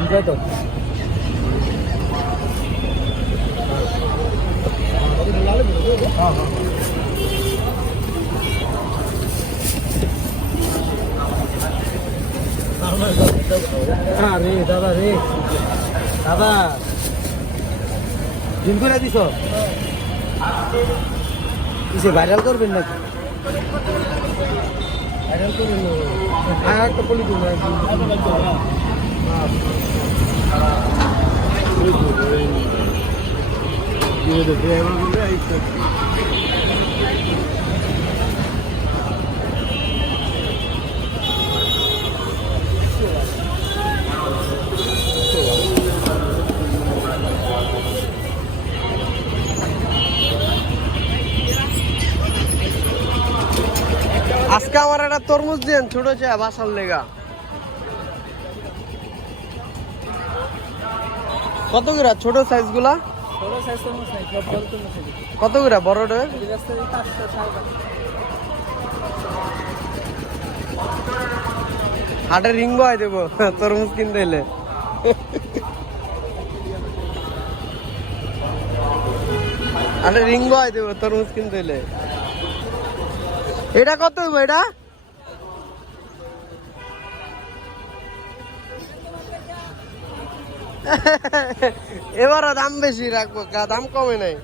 ঢুকাই তো রে দাদা রে দাদা দিন করে দিছ কিসে ভাইরাল করবেন নাকি ভাইরাল করবেন হ্যাঁ একটা পলি দিন আজকে আমার একটা তরমুজ দেন ছোট চা বাসার লেগা কত করে ছোট সাইজ গুলা কত করে বড়টা হাটে রিং বয় দেবো তরমুজ কিনতে এলে হাটে রিং বয় দেবো তরমুজ কিনতে এলে এটা কত হইব এটা এবারও দাম বেশি রাখবো দাম কমে নাই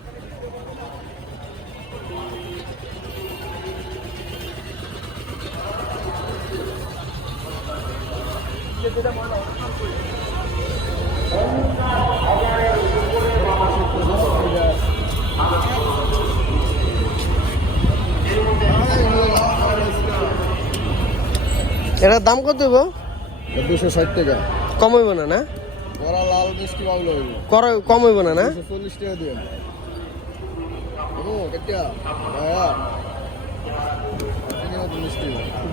এটার দাম কত হইব 260 টাকা কম হইব না না বড় লাল মিষ্টি বাউল হইব কম হইব না না 40 টাকা দিবেন ও কেটে ভাইয়া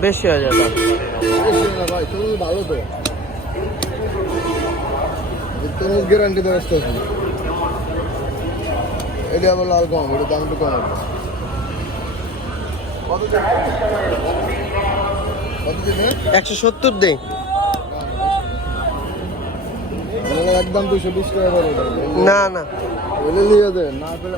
বেশি হয়ে যাবে বেশি না ভাই তুমি ভালো তো তোমার গ্যারান্টি দেওয়া আছে এটা আবার লাল কম এটা দাম তো কম কত দিন 170 দেই একদম 220 টাকা করে না না বলে দিয়ে দে না পেলে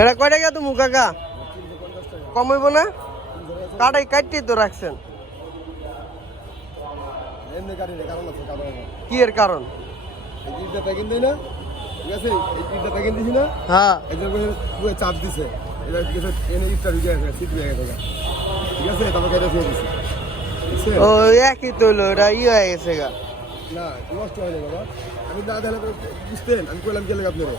এটা কয় টাকা তুমি কাকা কম হইব না কাটাই কাটতে তো রাখছেন কি এর কারণ হ্যাঁ চাপ দিছে ও একই তো হলো ওটা ই হয়ে গেছে গা না নষ্ট হয় না বাবা আমি না বুঝতেন আমি কইলাম গেলে আপনারা